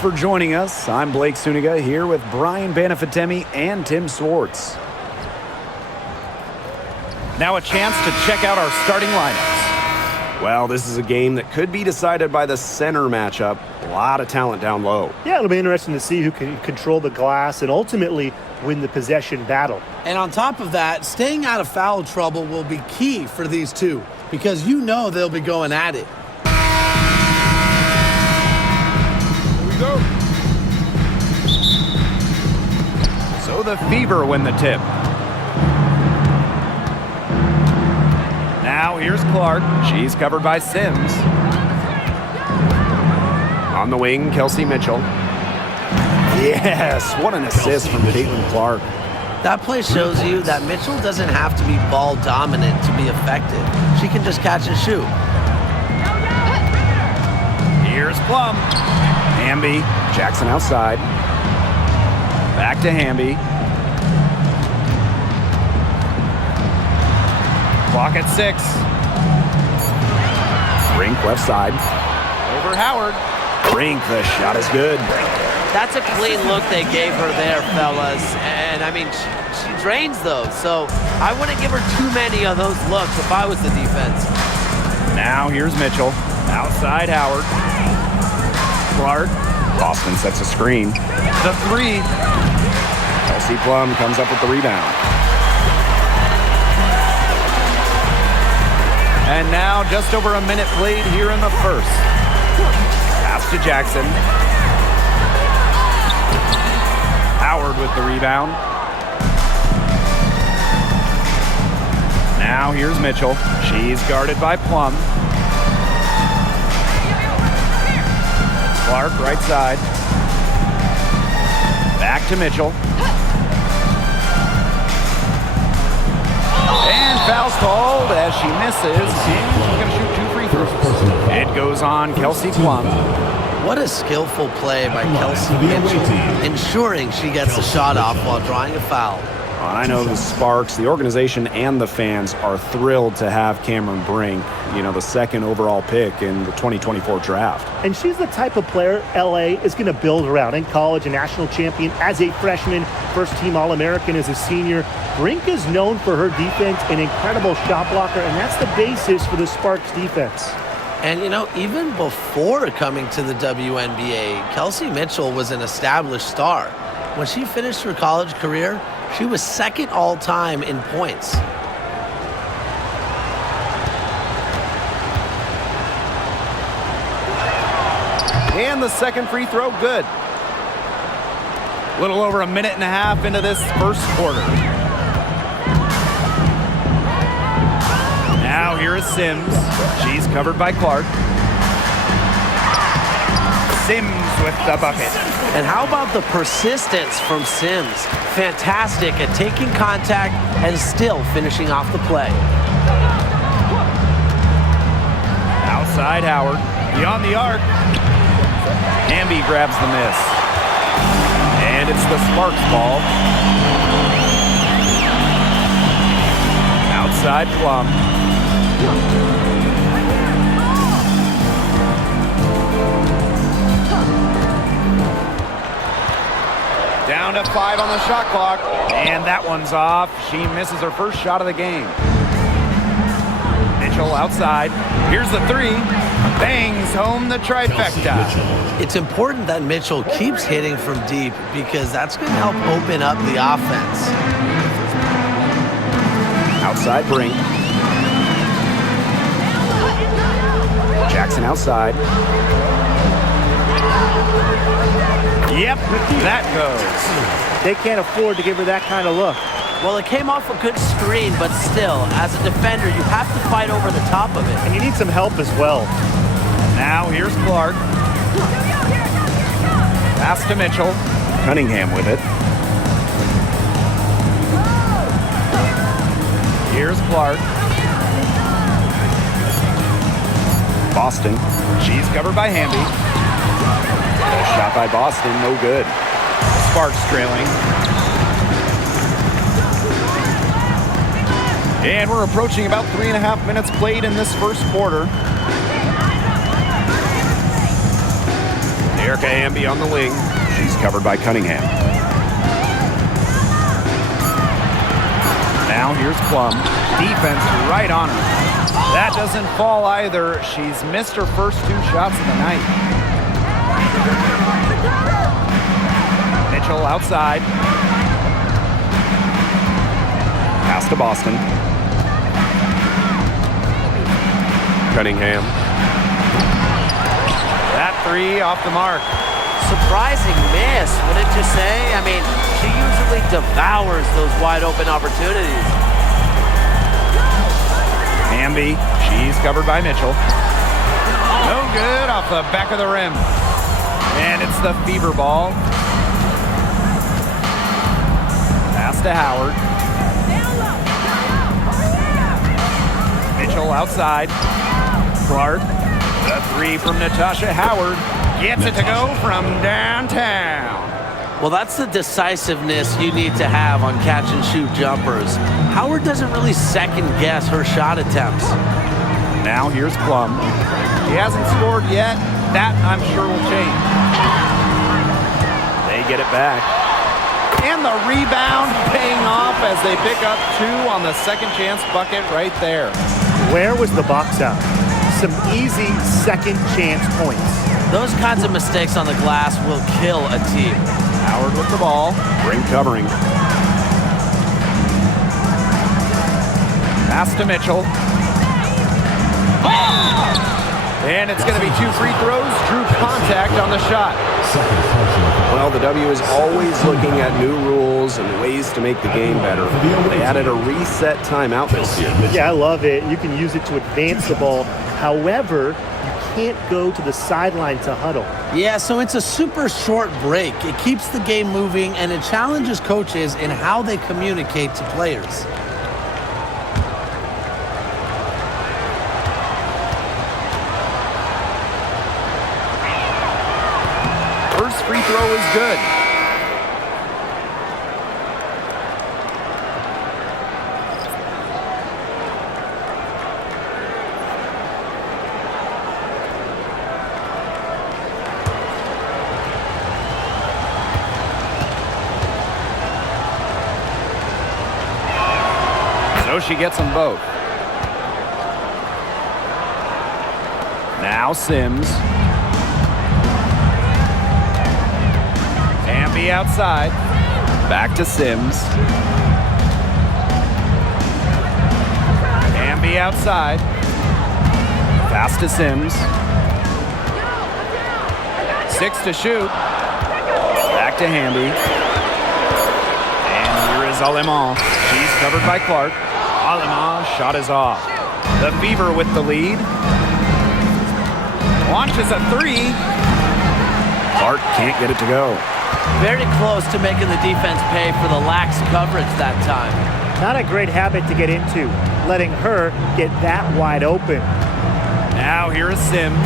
Thanks for joining us. I'm Blake Suniga here with Brian Banafitemi and Tim Swartz. Now a chance to check out our starting lineups. Well, this is a game that could be decided by the center matchup. A lot of talent down low. Yeah, it'll be interesting to see who can control the glass and ultimately win the possession battle. And on top of that, staying out of foul trouble will be key for these two because you know they'll be going at it. Go. So the Fever win the tip. Now here's Clark. She's covered by Sims. On the wing, Kelsey Mitchell. Yes, what an assist from Caitlin-Clark. That play shows you that Mitchell doesn't have to be ball dominant to be effective. She can just catch and shoot. Here's Plum. Hamby, Jackson outside. Back to Hamby. Clock at 6. Brink left side. Over Howard. Brink, the shot is good. That's a clean look they gave her there, fellas. And, I mean, she drains those. So I wouldn't give her too many of those looks if I was the defense. Now here's Mitchell. Outside Howard. Clark. Boston sets a screen. The 3. Kelsey Plum comes up with the rebound. And now just over a minute played here in the first. Pass to Jackson. Howard with the rebound. Now here's Mitchell. She's guarded by Plum. Clark right side. Back to Mitchell. And foul's called as she misses. And she's going to shoot 2 free throws. It goes on Kelsey Plum. What a skillful play by Kelsey Mitchell, ensuring she gets the shot off while drawing a foul. I know the Sparks, the organization, and the fans are thrilled to have Cameron Brink, the second overall pick in the 2024 draft. And she's the type of player LA is going to build around. In college, a national champion as a freshman, first-team All-American as a senior. Brink is known for her defense, an incredible shot blocker, and that's the basis for the Sparks defense. And, even before coming to the WNBA, Kelsey Mitchell was an established star. When she finished her college career, she was second all-time in points. And the second free throw, good. A little over a minute and a half into this first quarter. Now here is Sims. She's covered by Clark. Sims with the bucket. And how about the persistence from Sims? Fantastic at taking contact and still finishing off the play. Outside Howard. Beyond the arc. Hamby grabs the miss. And it's the Sparks ball. Outside Plum. Down to 5 on the shot clock. And that one's off. She misses her first shot of the game. Mitchell outside. Here's the 3. Bangs home the trifecta. It's important that Mitchell keeps hitting from deep because that's going to help open up the offense. Outside Brink. Jackson outside. Yep, that goes. They can't afford to give her that kind of look. Well, it came off a good screen, but still, as a defender, you have to fight over the top of it. And you need some help as well. Now here's Clark. Pass to Mitchell. Cunningham with it. Here's Clark. Boston. She's covered by Hamby. Shot by Boston, no good. Sparks trailing. And we're approaching about 3.5 minutes played in this first quarter. Erica Hamby on the wing. She's covered by Cunningham. Now here's Plum. Defense right on her. That doesn't fall either. She's missed her first 2 shots of the night. Mitchell outside. Pass to Boston. Cunningham. That 3 off the mark. Surprising miss, wouldn't you say? I mean, she usually devours those wide open opportunities. Hamby, she's covered by Mitchell. No good off the back of the rim. And it's the fever ball. Pass to Howard. Mitchell outside. Clark. The 3 from Natasha Howard. Gets it to go from downtown. Well, that's the decisiveness you need to have on catch-and-shoot jumpers. Howard doesn't really second-guess her shot attempts. Now here's Plum. She hasn't scored yet. That, I'm sure, will change. They get it back. And the rebound paying off as they pick up 2 on the second chance bucket right there. Where was the box out? Some easy second chance points. Those kinds of mistakes on the glass will kill a team. Howard with the ball. Ring covering. Pass to Mitchell. And it's going to be 2 free throws. Drew contact on the shot. Well, the W is always looking at new rules and ways to make the game better. They added a reset timeout this year. Yeah, I love it. You can use it to advance the ball. However, you can't go to the sideline to huddle. Yeah, so it's a super short break. It keeps the game moving, and it challenges coaches in how they communicate to players. First free throw is good. So she gets them both. Now Sims. Hamby outside. Back to Sims. Hamby outside. Pass to Sims. 6 to shoot. Back to Hamby. And here is Aleman. She's covered by Clark. Aleman shot is off. The Fever with the lead. Launches a 3. Clark can't get it to go. Very close to making the defense pay for the lax coverage that time. Not a great habit to get into, letting her get that wide open. Now here is Sims.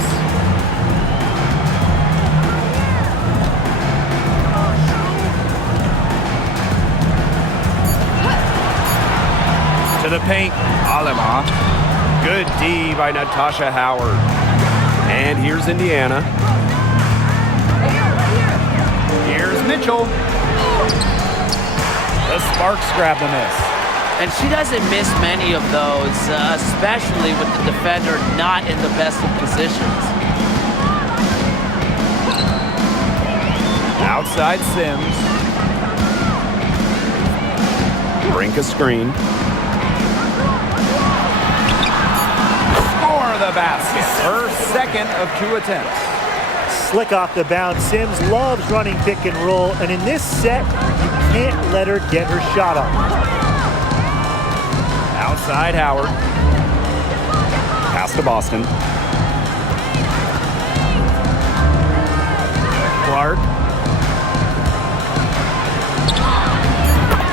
To the paint, Alema. Good D by Natasha Howard. And here's Indiana. Here's Mitchell. The Sparks grab the miss. And she doesn't miss many of those, especially with the defender not in the best of positions. Outside Sims. Brink a screen. Score the basket. Her second of 2 attempts. Slick off the bounce. Sims loves running pick and roll, and in this set, you can't let her get her shot off. Outside Howard. Pass to Boston. Clark.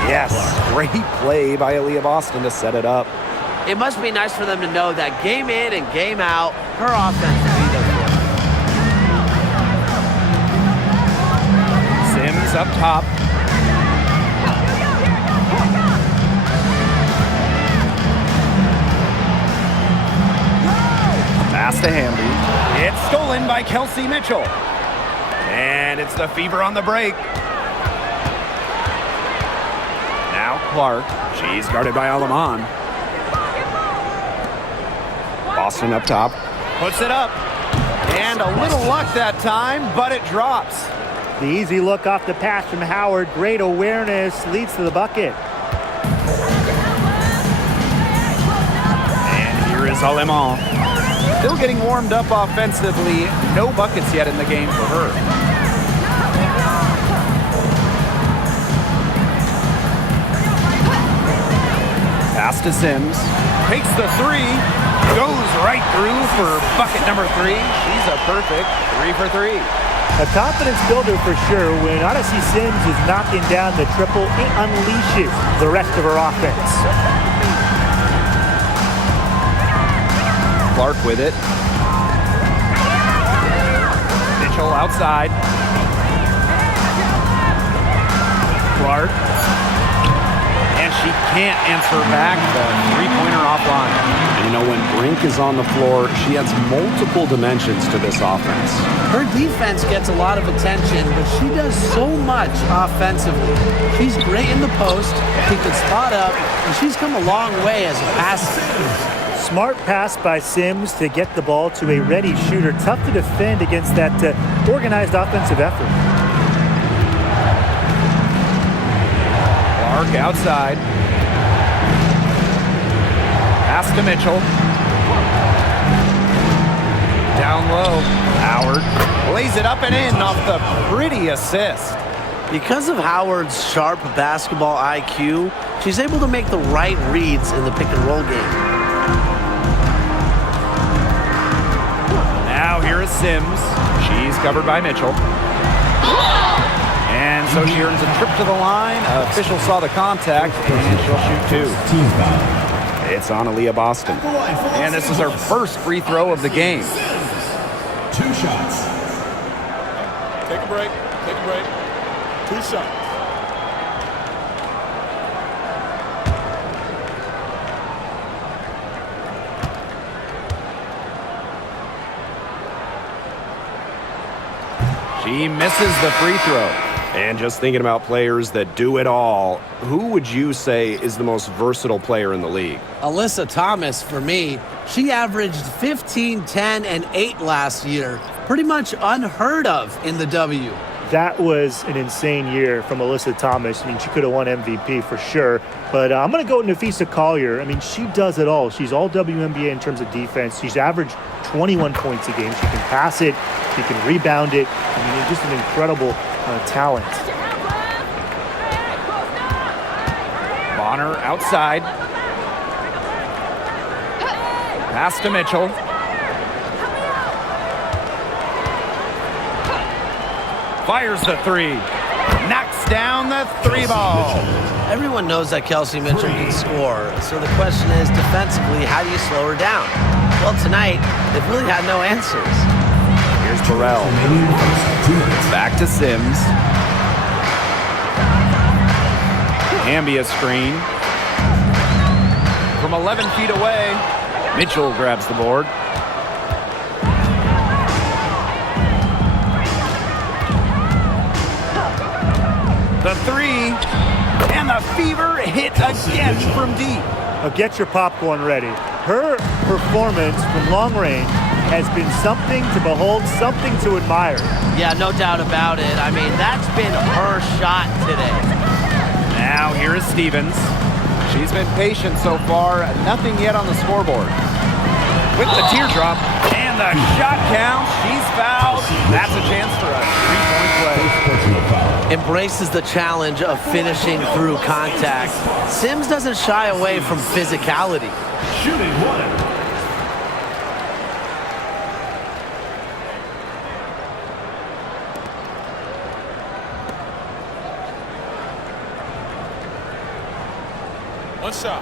Yes, great play by Aaliyah Boston to set it up. It must be nice for them to know that game in and game out, her offense will be there for them. Sims up top. Pass to Hamby. It's stolen by Kelsey Mitchell. And it's the Fever on the break. Now Clark. She's guarded by Alaman. Boston up top. Puts it up. And a little luck that time, but it drops. The easy look off the pass from Howard. Great awareness. Leads to the bucket. And here is Alaman. Still getting warmed up offensively. No buckets yet in the game for her. Pass to Sims. Takes the three. Goes right through for bucket number 3. She's a perfect 3 for 3. A confidence builder for sure. When Odyssey Sims is knocking down the triple, it unleashes the rest of her offense. Clark with it. Mitchell outside. Clark. And she can't answer back the three-pointer offline. And you know, when Brink is on the floor, she adds multiple dimensions to this offense. Her defense gets a lot of attention, but she does so much offensively. She's great in the post, she can spot up, and she's come a long way as a passer. Smart pass by Sims to get the ball to a ready shooter. Tough to defend against that organized offensive effort. Clark outside. Pass to Mitchell. Down low. Howard lays it up and in off the pretty assist. Because of Howard's sharp basketball IQ, she's able to make the right reads in the pick and roll game. Now here is Sims. She's covered by Mitchell. And so she earns a trip to the line. Official saw the contact, and she'll shoot 2. It's on Aaliyah Boston. And this is her first free throw of the game. 2 shots. Take a break. Take a break. 2 shots. She misses the free throw. And just thinking about players that do it all, who would you say is the most versatile player in the league? Alyssa Thomas, for me, she averaged 15, 10, and 8 last year. Pretty much unheard of in the W. That was an insane year from Alyssa Thomas. I mean, she could have won MVP for sure. But I'm going to go with Nafisa Collier. I mean, she does it all. She's all WNBA in terms of defense. She's averaged 21 points a game. She can pass it. She can rebound it. I mean, just an incredible talent. Bonner outside. Pass to Mitchell. Fires the 3. Knocks down the 3 ball. Everyone knows that Kelsey Mitchell can score. So the question is, defensively, how do you slow her down? Well, tonight, they've really had no answers. Here's Burrell. Back to Sims. Ambia screen. From 11 feet away, Mitchell grabs the board. The 3, and the Fever hit again from deep. Now get your popcorn ready. Her performance from long range has been something to behold, something to admire. Yeah, no doubt about it. I mean, that's been her shot today. Now here is Stevens. She's been patient so far. Nothing yet on the scoreboard. With the teardrop and the shot count, she's fouled. That's a chance for a 3-point play. Embraces the challenge of finishing through contact. Sims doesn't shy away from physicality. Shooting 1. One shot.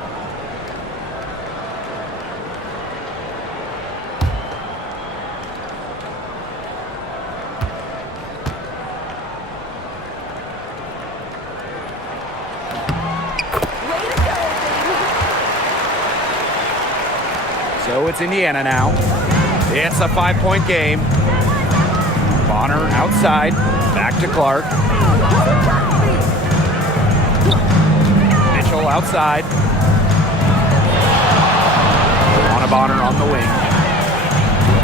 So it's Indiana now. It's a 5-point game. Bonner outside. Back to Clark. Mitchell outside. On a Bonner on the wing.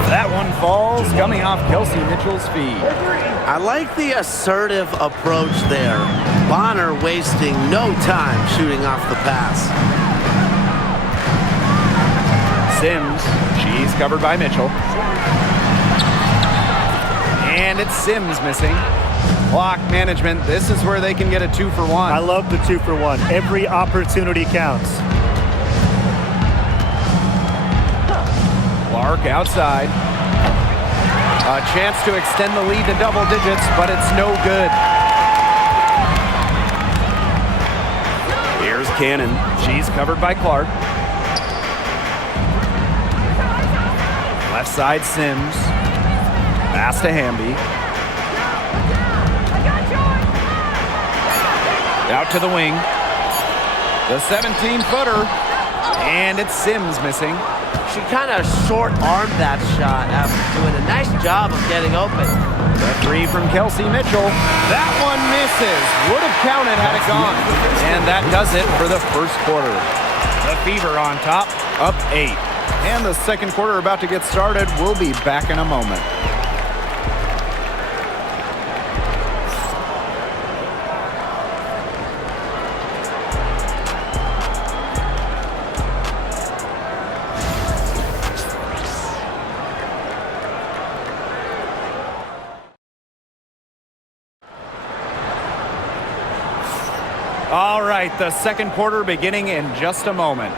That one falls, coming off Kelsey Mitchell's feet. I like the assertive approach there. Bonner wasting no time shooting off the pass. Sims, she's covered by Mitchell. And it's Sims missing. Clock management, this is where they can get a 2-for-1. I love the 2-for-1. Every opportunity counts. Clark outside. A chance to extend the lead to double digits, but it's no good. Here's Cannon. She's covered by Clark. Left side Sims. Pass to Hamby. Out to the wing. The 17-footer. And it's Sims missing. She kind of short-armed that shot after doing a nice job of getting open. The 3 from Kelsey Mitchell. That one misses. Would have counted had it gone. And that does it for the first quarter. The Fever on top, up 8. And the second quarter about to get started. We'll be back in a moment. All right, the second quarter beginning in just a moment.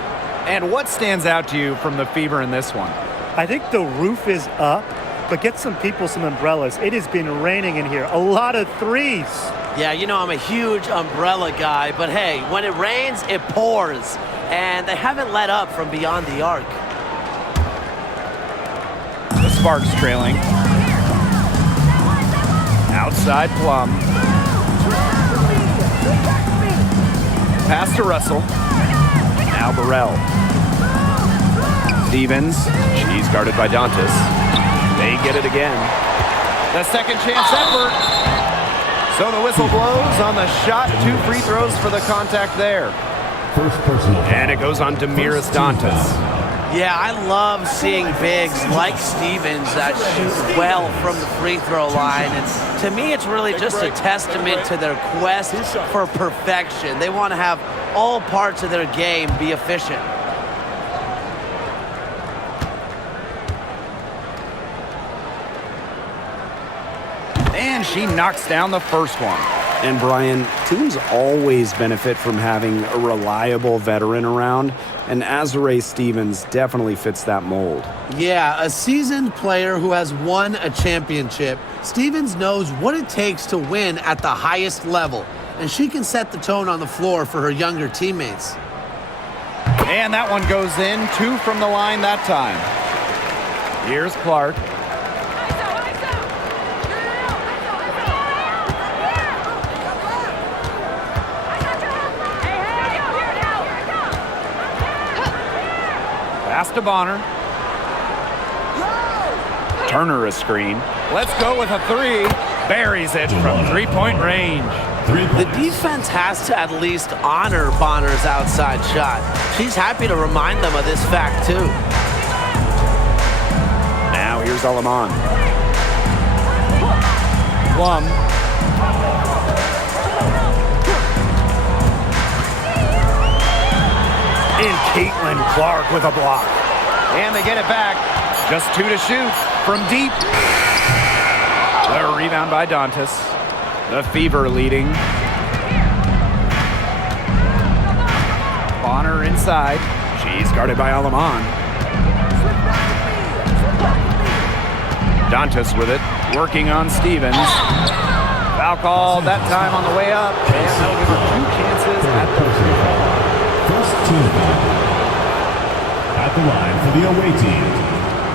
And what stands out to you from the Fever in this one? I think the roof is up, but get some people some umbrellas. It has been raining in here. A lot of threes. Yeah, you know I'm a huge umbrella guy, but hey, when it rains, it pours. And they haven't let up from beyond the arc. The Sparks trailing. Outside Plum. Pass to Russell. Now Burrell. Stevens. She's guarded by Dantas. They get it again. The second chance effort. So the whistle blows on the shot. 2 free throws for the contact there. First personal. And it goes on to Damiris Dantas. Yeah, I love seeing bigs like Stevens that shoot well from the free throw line. And to me, it's really just a testament to their quest for perfection. They want to have all parts of their game be efficient. And she knocks down the first one. And Brian, teams always benefit from having a reliable veteran around, and Azurá Stevens definitely fits that mold. Yeah, a seasoned player who has won a championship. Stevens knows what it takes to win at the highest level, and she can set the tone on the floor for her younger teammates. And that one goes in. 2 from the line that time. Here's Clark. Pass to Bonner. Turner a screen. Let's go with a 3. Buries it from 3-point range. The defense has to at least honor Bonner's outside shot. She's happy to remind them of this fact, too. Now here's Alaman. Plum. And Caitlinclark with a block. And they get it back. Just 2 to shoot from deep. The rebound by Dantas. The Fever leading. Bonner inside. She's guarded by Alaman. Dantas with it. Working on Stevens. Foul call that time on the way up. And they'll give her 2 chances at the free throw. First team foul. At the line for the away team,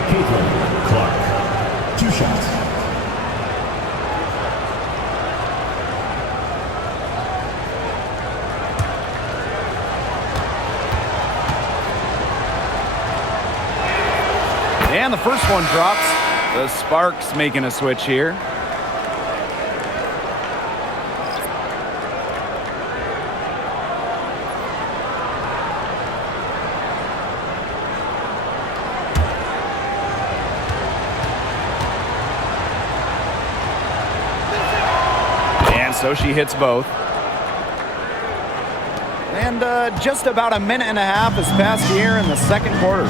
Caitlinclark. 2 shots. And the first one drops. The Sparks making a switch here. so she hits both. And just about a minute and a half has passed here in the second quarter.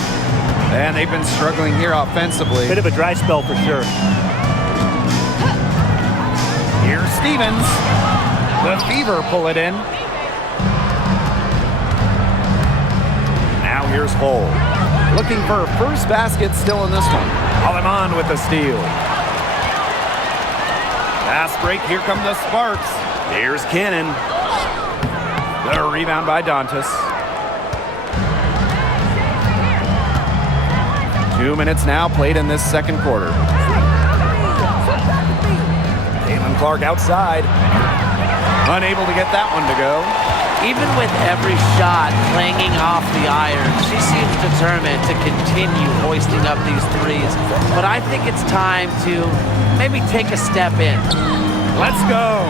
And they've been struggling here offensively. Bit of a dry spell for sure. Here's Stevens. The Fever pull it in. Now here's Hull. Looking for her first basket still in this one. Aleman with the steal. Fast break, here come the Sparks. Here's Cannon. The rebound by Dantas. 2 minutes now played in this second quarter. Clark outside. Unable to get that one to go. Even with every shot clanging off the iron, she seems determined to continue hoisting up these threes. But I think it's time to maybe take a step in. Let's go.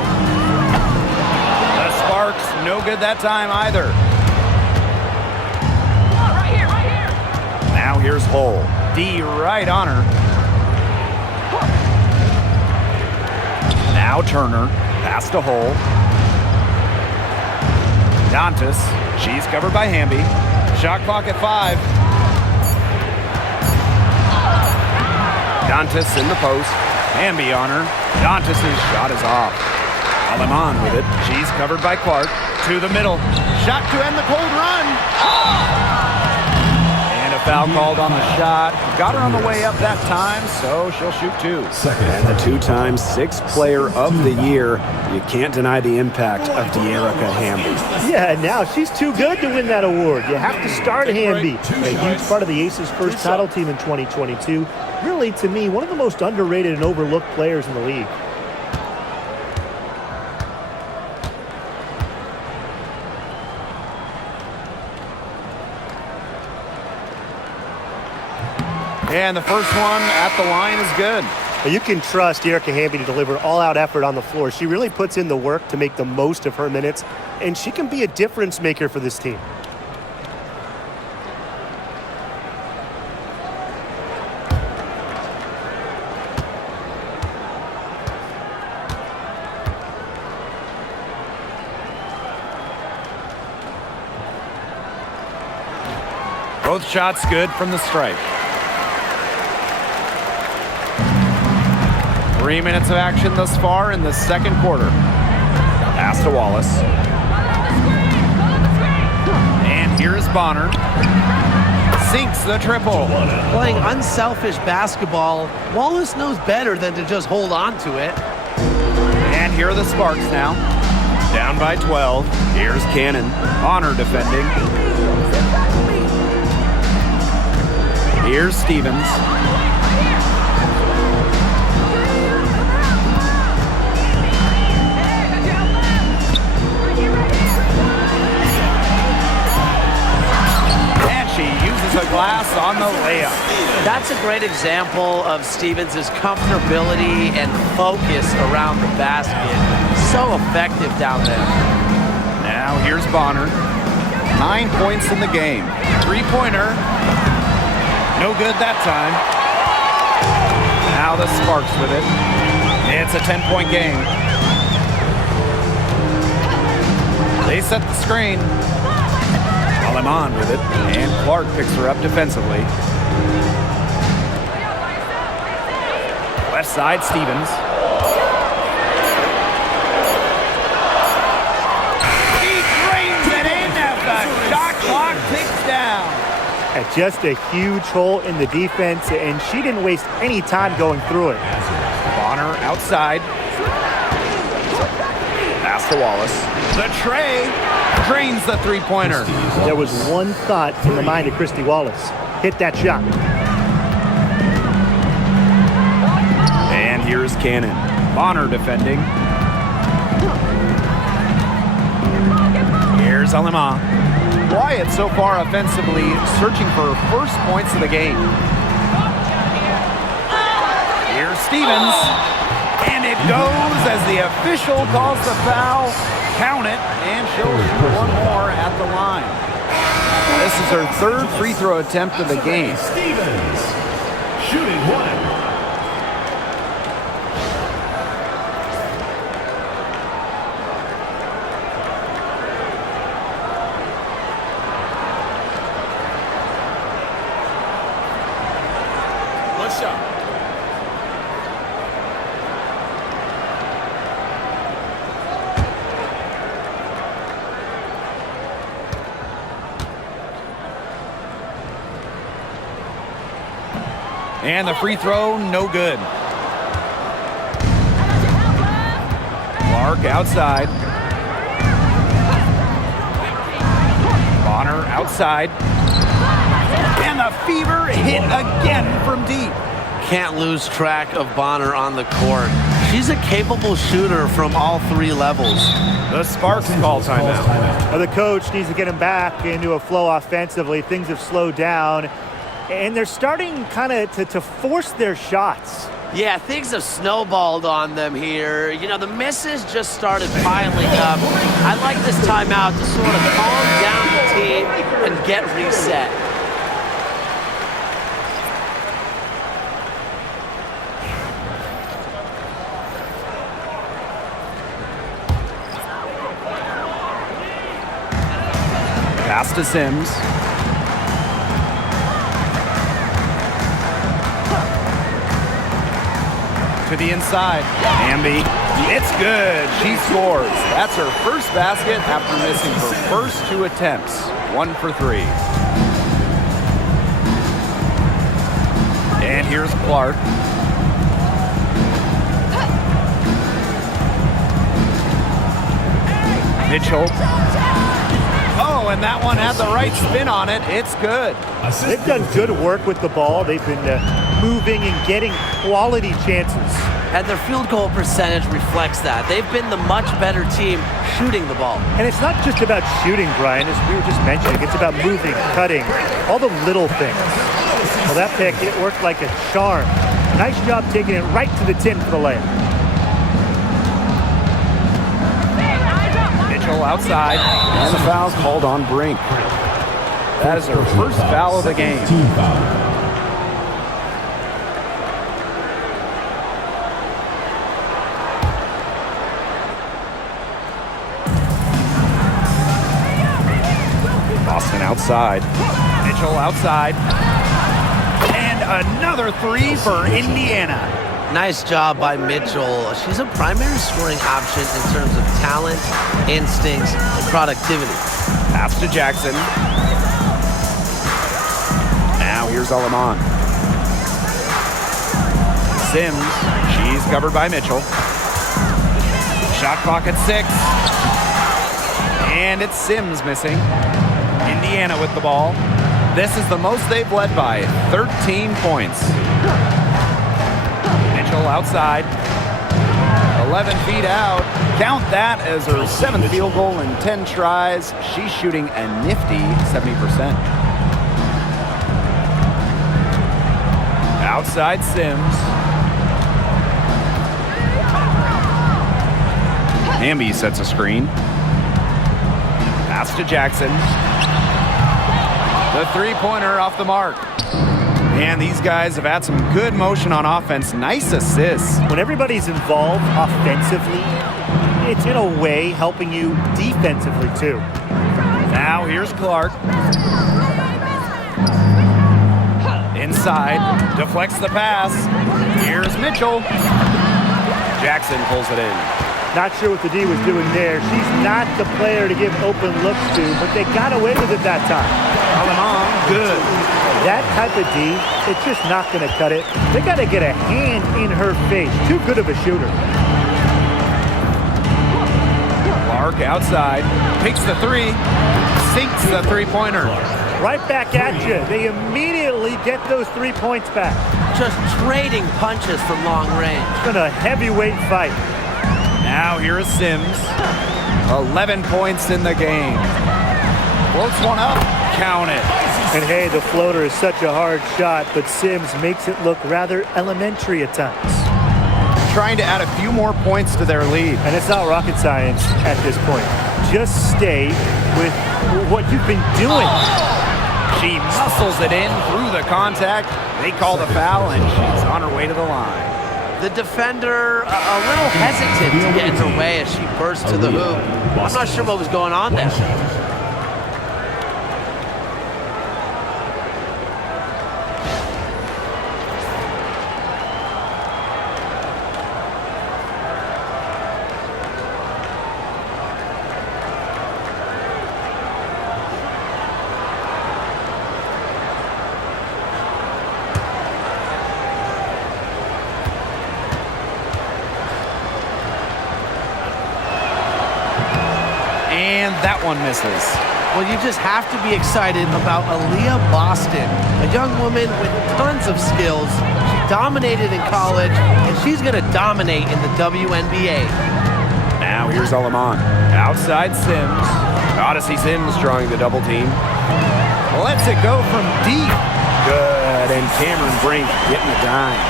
The Sparks, no good that time either. Now here's Hull. D right on her. Now Turner, pass to Hull. Dantas, she's covered by Hamby. Shot clock at 5. Dantas in the post. Hamby on her. Dantas' shot is off. Aleman with it. She's covered by Clark. To the middle. Shot to end the cold run. And a foul called on the shot. Got her on the way up that time, so she'll shoot 2. And the 2-time Sixth Player of the Year. You can't deny the impact of De'Erica Hamby. Yeah, now she's too good to win that award. You have to start Hamby. A huge part of the Aces' first title team in 2022. Really, to me, one of the most underrated and overlooked players in the league. And the first one at the line is good. You can trust De'Erica Hamby to deliver all-out effort on the floor. She really puts in the work to make the most of her minutes, and she can be a difference maker for this team. Both shots good from the stripe. 3 minutes of action thus far in the second quarter. Pass to Wallace. And here's Bonner. Sinks the triple. Playing unselfish basketball, Wallace knows better than to just hold on to it. And here are the Sparks now. Down by 12. Here's Cannon. Bonner defending. Here's Stevens. A glass on the layup. That's a great example of Stevens' comfortability and focus around the basket. So effective down there. Now here's Bonner. 9 points in the game. 3-pointer. No good that time. Now the Sparks with it. It's a 10-point game. They set the screen. Aleman with it, and Clark picks her up defensively. Left side, Stevens. He drains it in as the shot clock ticks down. And just a huge hole in the defense, and she didn't waste any time going through it. Bonner outside. Pass to Wallace. The tray. Drains the 3-pointer. There was one thought in the mind of Christy Wallace. Hit that shot. And here's Cannon. Bonner defending. Here's Alema. Wyatt so far offensively searching for her first points of the game. Here's Stevens. And it goes as the official calls the foul. Count it, and she'll shoot one more at the line. This is her third free throw attempt of the game. Stevens, shooting 1. And the free throw, no good. Clark outside. Bonner outside. And the fever hit again from deep. Can't lose track of Bonner on the court. She's a capable shooter from all three levels. The Sparks call timeout. Well, the coach needs to get him back into a flow offensively. Things have slowed down, and they're starting kind of to force their shots. Yeah, things have snowballed on them here. You know, the misses just started piling up. I like this timeout to sort of calm down the team and get reset. Pass to Sims. To the inside. Amby. It's good. She scores. That's her first basket after missing her first 2 attempts. 1 for 3. And here's Clark. Mitchell. Oh, and that one had the right spin on it. It's good. They've done good work with the ball. They've been moving and getting quality chances. And their field goal percentage reflects that. They've been the much better team shooting the ball. And it's not just about shooting, Brian, as we were just mentioning. It's about moving, cutting, all the little things. Well, that pick, it worked like a charm. Nice job taking it right to the tin for the layup. Mitchell outside. And the foul called on Brink. That is her first foul of the game. Team foul. Boston outside. Mitchell outside. And another 3 for Indiana. Nice job by Mitchell. She's a primary scoring option in terms of talent, instincts, and productivity. Pass to Jackson. Now here's Alaman. Sims. She's covered by Mitchell. Shot clock at 6. And it's Sims missing. Indiana with the ball. This is the most they've led by, 13 points. Mitchell outside. 11 feet out. Count that as her 7th field goal in 10 tries. She's shooting a nifty 70%. Outside Sims. Amby sets a screen. Pass to Jackson. The three-pointer off the mark. And these guys have had some good motion on offense. Nice assists. When everybody's involved offensively, it's in a way helping you defensively too. Now here's Clark. Inside, deflects the pass. Here's Mitchell. Jackson pulls it in. Not sure what the D was doing there. She's not the player to give open looks to, but they got away with it that time. Alamon, good. That type of D, it's just not going to cut it. They got to get a hand in her face. Too good of a shooter. Clark outside, takes the 3, sinks the three-pointer. Right back at you. They immediately get those 3 points back. Just trading punches from long range. It's been a heavyweight fight. Now here is Sims. 11 points in the game. Floats one up, count it. And hey, the floater is such a hard shot, but Sims makes it look rather elementary at times. Trying to add a few more points to their lead. And it's not rocket science at this point. Just stay with what you've been doing. She muscles it in through the contact. They call the foul, and she's on her way to the line. The defender a little hesitant to get in her way as she burst to the hoop. I'm not sure what was going on there. And that one misses. Well, you just have to be excited about Aaliyah Boston, a young woman with tons of skills. She dominated in college, and she's going to dominate in the WNBA. Now here's Alaman. Outside Sims. Odyssey Sims drawing the double team. Lets it go from deep. Good, and Cameron Brink getting a dime.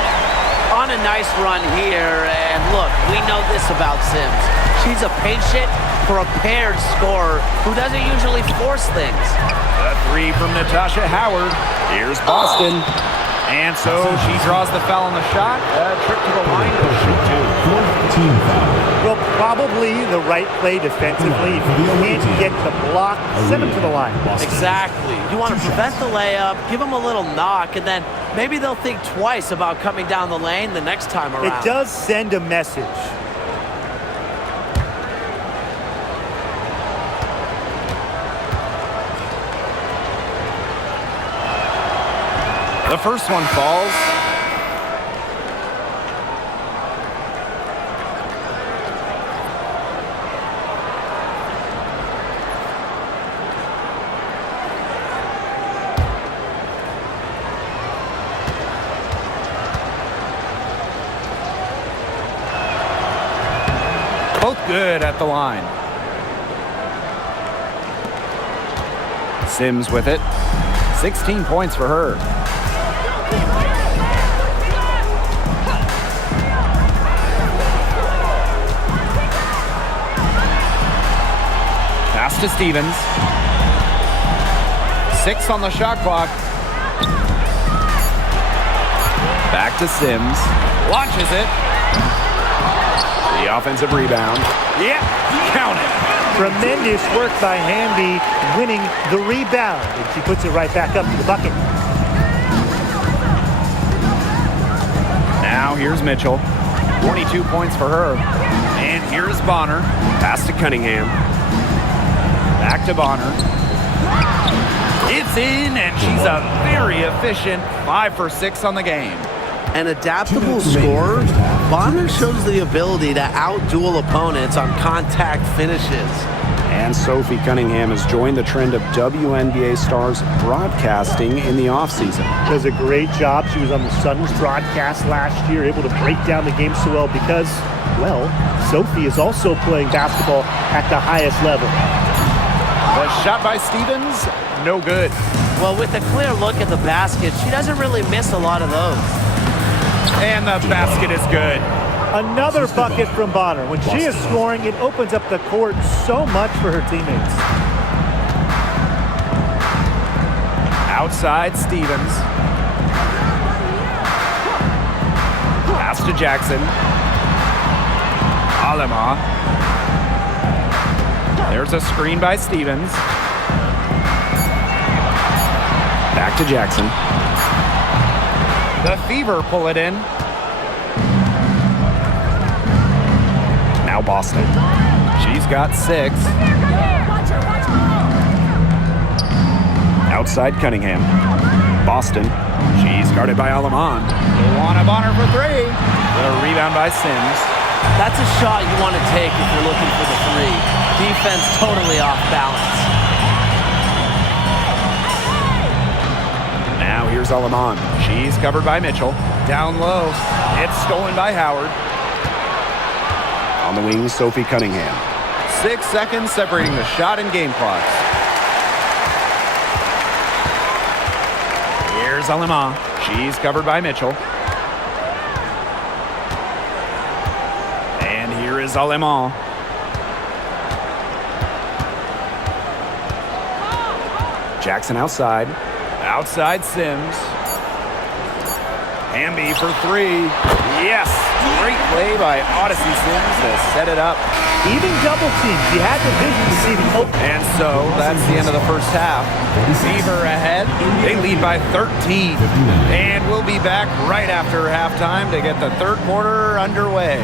On a nice run here, and look, we know this about Sims. She's a patient, prepared scorer who doesn't usually force things. The three from Natasha Howard. Here's Boston. And so she draws the foul on the shot. A trip to the line to shoot two. 14 foul. Well, probably the right play defensively. If you can't get the block, send him to the line. Exactly. You want to prevent the layup, give them a little knock, and then maybe they'll think twice about coming down the lane the next time around. It does send a message. The first one falls. Both good at the line. Sims with it. 16 points for her. Pass to Stevens. 6 on the shot clock. Back to Sims. Launches it. The offensive rebound. Yeah, count it. Tremendous work by Hamby, winning the rebound. And she puts it right back up to the bucket. Now here's Mitchell. 22 points for her. And here's Bonner. Pass to Cunningham. Back to Bonner. It's in, and she's a very efficient 5 for 6 on the game. An adaptable scorer, Bonner shows the ability to outduel opponents on contact finishes. And Sophie Cunningham has joined the trend of WNBA stars broadcasting in the offseason. Does a great job. She was on the Suns broadcast last year, able to break down the game so well because, well, Sophie is also playing basketball at the highest level. The shot by Stevens, no good. Well, with a clear look at the basket, she doesn't really miss a lot of those. And the basket is good. Another bucket from Bonner. When she is scoring, it opens up the court so much for her teammates. Outside Stevens. Pass to Jackson. Alema. There's a screen by Stevens. Back to Jackson. The Fever pull it in. Now Boston. She's got 6. Outside Cunningham. Boston. She's guarded by Alaman. Luana Bonner for 3. The rebound by Sims. That's a shot you want to take if you're looking for the 3. Defense totally off balance. Now here's Alaman. She's covered by Mitchell. Down low. It's stolen by Howard. On the wing, Sophie Cunningham. 6 seconds separating the shot and game clocks. Here's Alema. She's covered by Mitchell. And here is Alema. Jackson outside. Outside Sims. Hamby for 3. Yes! Great play by Odyssey Sims to set it up. Even double team. She had the vision to see the open. And so that's the end of the first half. Fever ahead. They lead by 13. And we'll be back right after halftime to get the third quarter underway.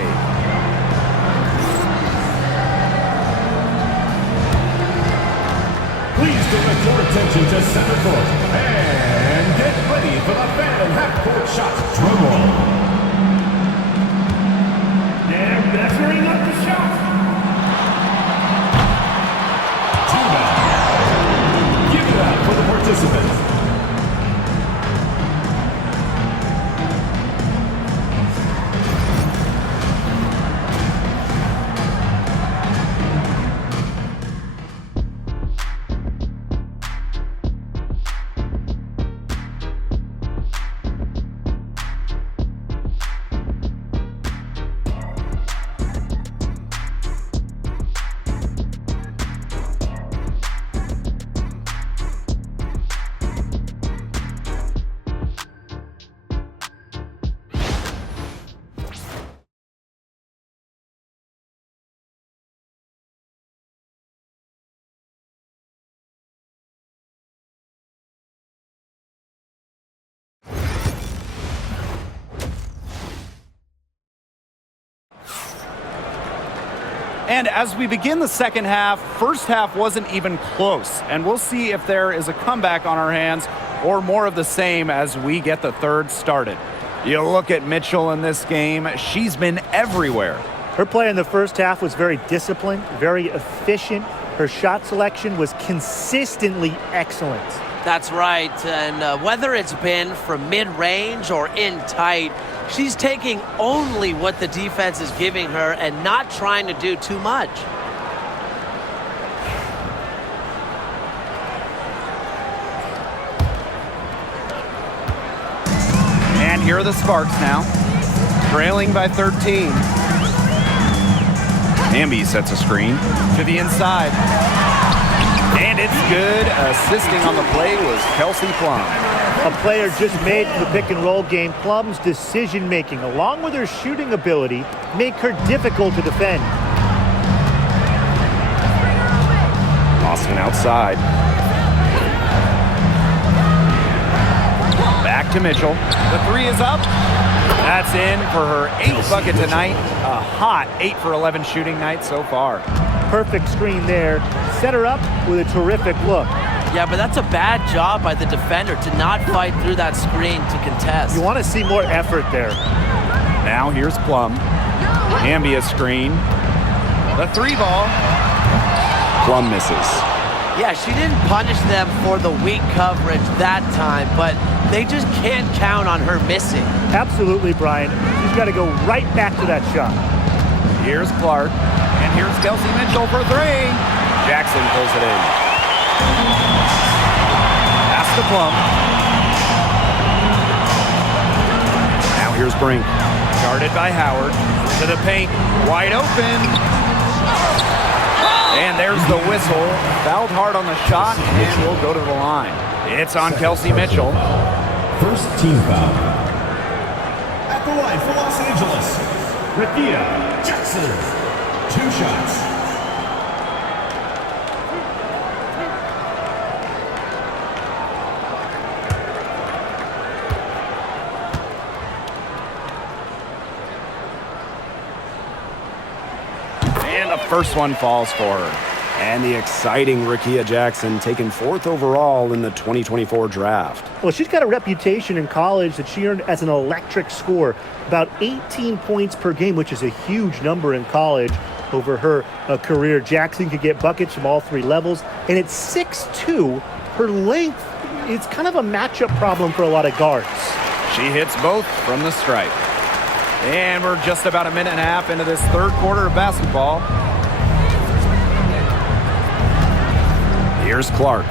Please direct your attention to center court and get ready for the fan half-court shot. Drum roll. They're measuring up the shot. And as we begin the second half, first half wasn't even close. And we'll see if there is a comeback on our hands or more of the same as we get the third started. You look at Mitchell in this game, she's been everywhere. Her play in the first half was very disciplined, very efficient. Her shot selection was consistently excellent. That's right, and whether it's been from mid-range or in tight, she's taking only what the defense is giving her and not trying to do too much. And here are the Sparks now, trailing by 13. Hamby sets a screen to the inside. And it's good. Assisting on the play was Kelsey Plum. A player just made for the pick-and-roll game. Plum's decision-making, along with her shooting ability, make her difficult to defend. Boston outside. Back to Mitchell. The three is up. That's in for her 8th bucket tonight. A hot 8 for 11 shooting night so far. Perfect screen there. Set her up with a terrific look. Yeah, but that's a bad job by the defender to not fight through that screen to contest. You want to see more effort there. Now here's Plum. Hamby a screen. The three ball. Plum misses. Yeah, she didn't punish them for the weak coverage that time, but they just can't count on her missing. Absolutely, Brian. She's got to go right back to that shot. Here's Clark. And here's Kelsey Mitchell for three. Jackson pulls it in. Pass to Plum. Now here's Brink. Guarded by Howard. To the paint. Wide open. And there's the whistle. Fouled hard on the shot and will go to the line. It's on Kelsey Mitchell. First team foul. At the line for Los Angeles, Rakia Jackson. 2 shots. And the first one falls for her. And the exciting Rakia Jackson taken 4th overall in the 2024 draft. Well, she's got a reputation in college that she earned as an electric scorer. About 18 points per game, which is a huge number in college over her career. Jackson could get buckets from all 3 levels. And at 6'2", her length is kind of a matchup problem for a lot of guards. She hits both from the stripe. And we're just about a minute and a half into this third quarter of basketball. Here's Clark.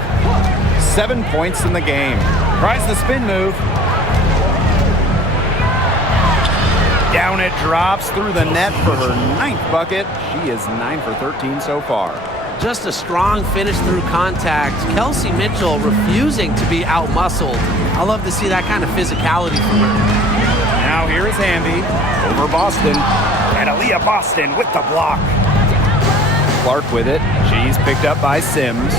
7 points in the game. Tries the spin move. Down it drops through the net for her 9th bucket. She is 9 for 13 so far. Just a strong finish through contact. Kelsey Mitchell refusing to be out-muscled. I love to see that kind of physicality from her. Now here is Hamby over Boston. And Aaliyah Boston with the block. Clark with it. She's picked up by Sims.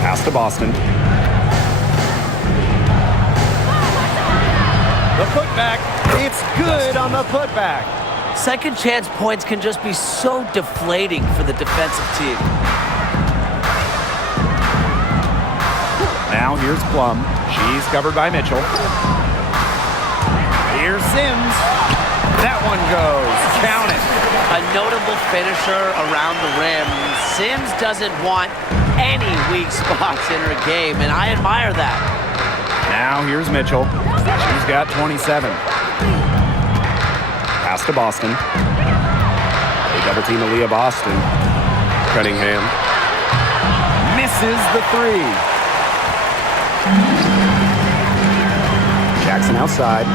Pass to Boston. The putback. It's good on the putback. Second chance points can just be so deflating for the defensive team. Now here's Plum. She's covered by Mitchell. Here's Sims. That one goes. Count it. A notable finisher around the rim. Sims doesn't want any weak spots in her game, and I admire that. Now here's Mitchell. She's got 27. Pass to Boston. They double team Aaliyah Boston. Cunningham. Misses the three. Jackson outside.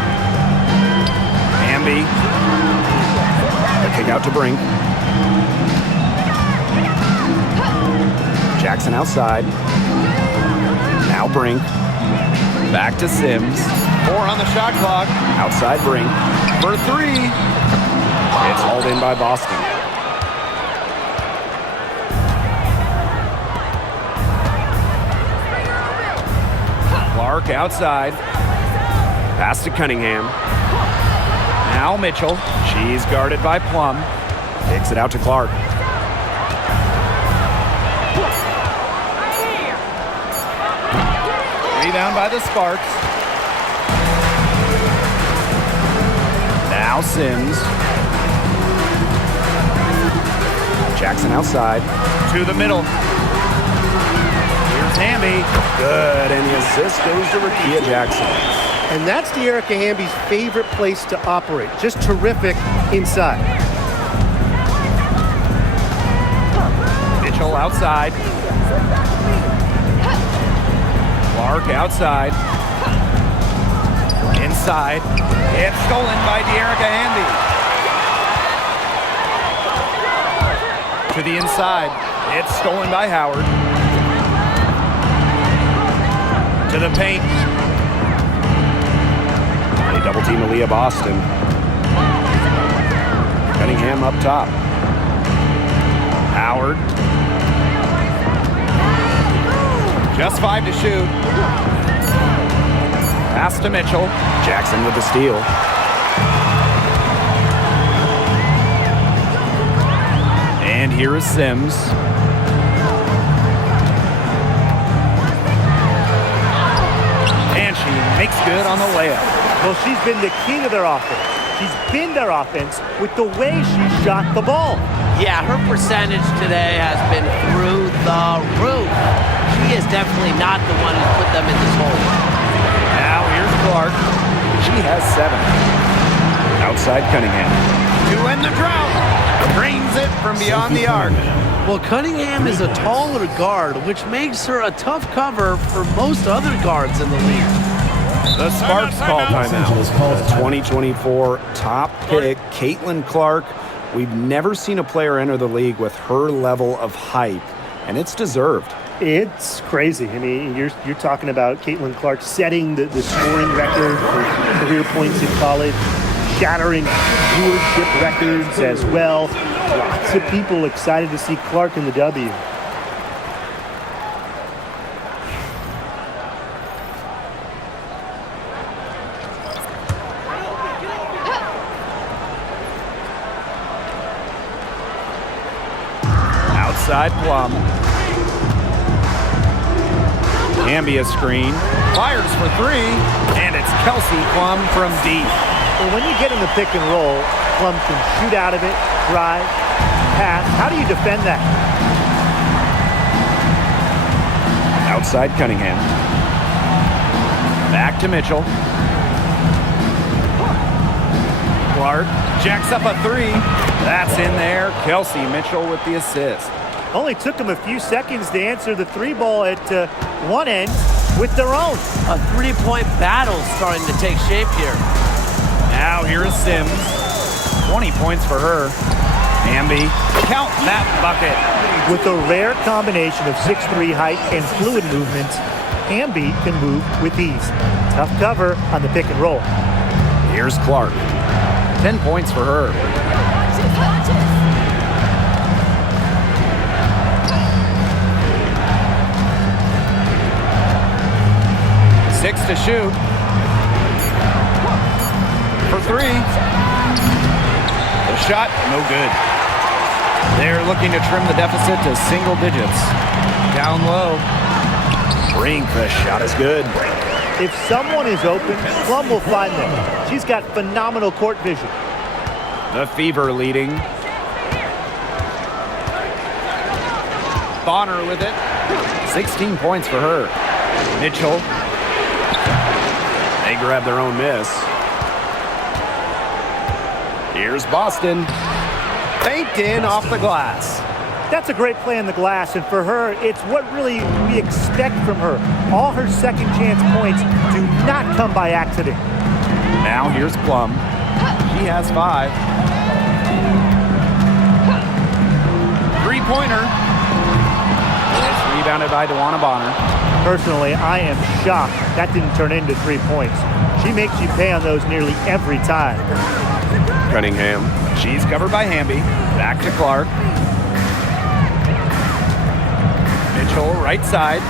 Hamby. The kick out to Brink. Jackson outside. Now Brink. Back to Sims. 4 on the shot clock. Outside Brink. For three. It's hauled in by Boston. Clark outside. Pass to Cunningham. Now Mitchell. She's guarded by Plum. Takes it out to Clark. down by the Sparks. Now Sims. Jackson outside. To the middle. Here's Hamby. Good, and the assist goes to Rakia Jackson. And that's De'Erica Hamby's favorite place to operate. Just terrific inside. Mitchell outside. Clark outside. Inside. It's stolen by De'Erica Hamby. To the inside. It's stolen by Howard. To the paint. They double team Aaliyah Boston. Cunningham up top. Howard. Just 5 to shoot. Pass to Mitchell. Jackson with the steal. And here is Sims. And she makes good on the layup. Well, she's been the key to their offense. She's been their offense with the way she shot the ball. Yeah, her percentage today has been through the roof. She is definitely not the one who put them in this hole. Now here's Clark. She has 7. Outside Cunningham. To end the drought. Drains it from beyond the arc. Well, Cunningham is a taller guard, which makes her a tough cover for most other guards in the league. The Sparks call timeout. The 2024 top pick, Caitlin Clark. We've never seen a player enter the league with her level of hype, and it's deserved. It's crazy. I mean, you're talking about Caitlin Clark setting the scoring record for career points in college, shattering viewership records as well. Lots of people excited to see Clark in the W. Outside Plum. Hamby a screen. Fires for 3. And it's Kelsey Plum from deep. Well, when you get in the pick and roll, Plum can shoot out of it, drive, pass. How do you defend that? Outside Cunningham. Back to Mitchell. Clark jacks up a 3. That's in there. Kelsey Mitchell with the assist. Only took them a few seconds to answer the 3-ball at one end with their own. A three-point battle starting to take shape here. Now here is Sims. 20 points for her. Hamby, count that bucket. With a rare combination of 6'3" height and fluid movement, Hamby can move with ease. Tough cover on the pick and roll. Here's Clark. 10 points for her. Six to shoot. For 3. The shot, no good. They're looking to trim the deficit to single digits. Down low. Brink, the shot is good. If someone is open, Plum will find them. She's got phenomenal court vision. The Fever leading. Bonner with it. 16 points for her. Mitchell. They grab their own miss. Here's Boston. Baked in off the glass. That's a great play on the glass, and for her, it's what really we expect from her. All her second chance points do not come by accident. Now here's Plum. She has 5. 3-pointer. It's rebounded by DeWanna Bonner. Personally, I am shocked that didn't turn into 3 points. She makes you pay on those nearly every time. Cunningham. She's covered by Hamby. Back to Clark. Mitchell, right side.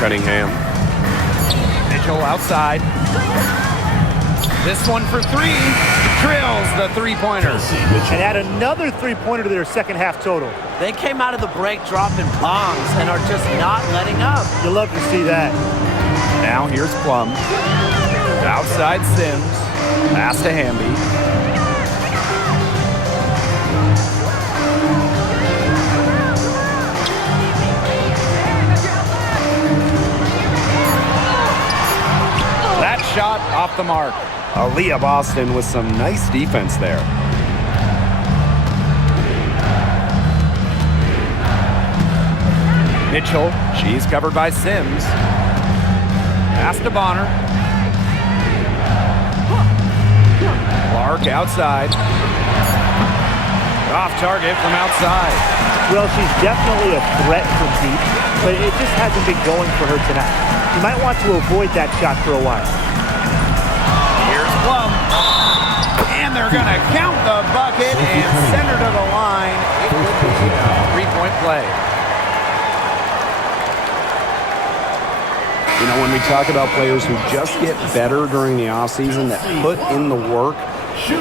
Cunningham. Mitchell outside. This one for 3. Drills the three-pointer. And add another three-pointer to their second half total. They came out of the break dropping bombs and are just not letting up. You'll love to see that. Now here's Plum. Outside Sims. Pass to Hamby. That shot off the mark. Aaliyah Boston with some nice defense there. Mitchell, she's covered by Sims. Pass to Bonner. Clark outside. Off target from outside. Well, she's definitely a threat from deep, but it just hasn't been going for her tonight. You might want to avoid that shot for a while. Here's Plum. And they're going to count the bucket and send her to the line. It would be a three-point play. You know, when we talk about players who just get better during the offseason, that put in the work,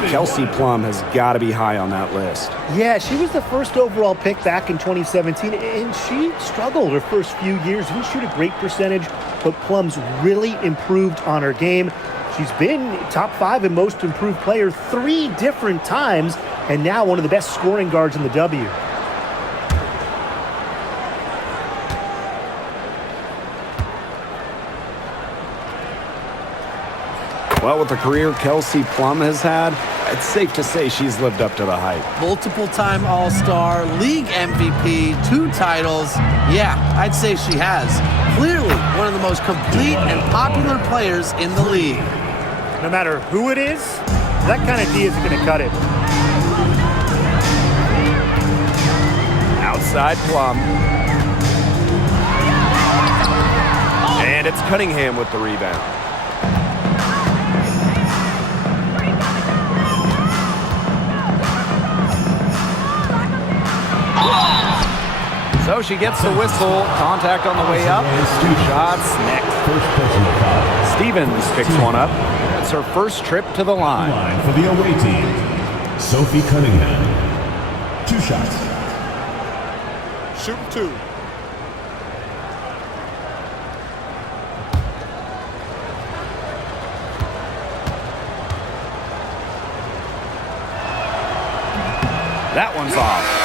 Kelsey Plum has got to be high on that list. Yeah, she was the first overall pick back in 2017, and she struggled her first few years. Didn't shoot a great percentage, but Plum's really improved on her game. She's been top 5 in most improved player 3 different times, and now one of the best scoring guards in the W. Well, with the career Kelsey Plum has had, it's safe to say she's lived up to the hype. Multiple-time All-Star, league MVP, 2 titles. Yeah, I'd say she has. Clearly one of the most complete and popular players in the league. No matter who it is, that kind of D isn't going to cut it. Outside Plum. And it's Cunningham with the rebound. So she gets the whistle. Contact on the way up. 2 shots next. Stevens picks one up. It's her first trip to the line. For the away team, Sophie Cunningham. 2 shots. Shooting 2. That one's off.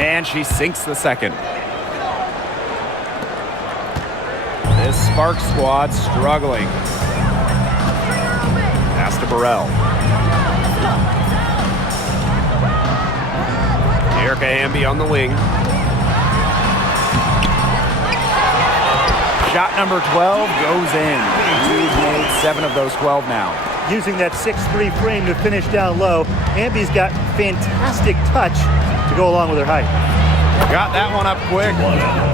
And she sinks the second. This Spark squad struggling. Pass to Burrell. Erica Hamby on the wing. Shot number 12 goes in. She's made 7 of those 12 now. Using that 6'3" frame to finish down low, Hamby's got fantastic touch to go along with her height. Got that one up quick.